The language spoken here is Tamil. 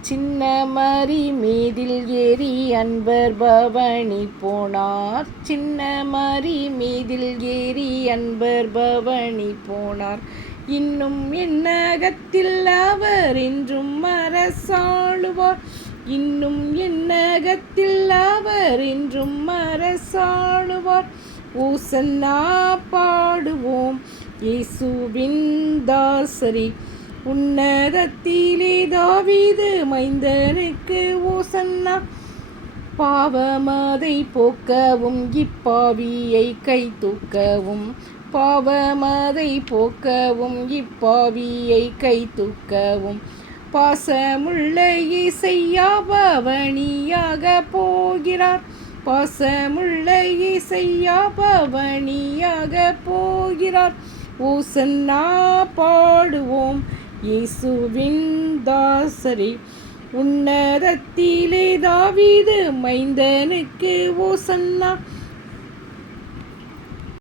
சின்ன மரி மீதில் ஏறி அன்பர் பவனி போனார். சின்ன மரி மீதில் ஏறி அன்பர் பவனி போனார். இன்னும் என்னகத்தில் அவர் என்றும் அரசாளுவார். இன்னும் என்னகத்தில் அவர் என்றும் அரசாளுவார். ஓசன்னா பாடுவோம் இயேசுவின் தாசரே. உன்னதத்திலே தாவீது மைந்தனுக்கு ஓசன்னா. பாவமதை போக்கவும் இப்பாவியை கை தூக்கவும். பாவமதை போக்கவும் இப்பாவியை கை தூக்கவும். பாசமுள்ள இசையா பவனியாக போகிறார். பாசமுள்ள இசையா பவனியாக போகிறார். ஓசன்னா பாடுவோம் இயேசுவின் தாசரே. உன்னதத்திலே தாவீது மைந்தனுக்கு ஓசன்னா.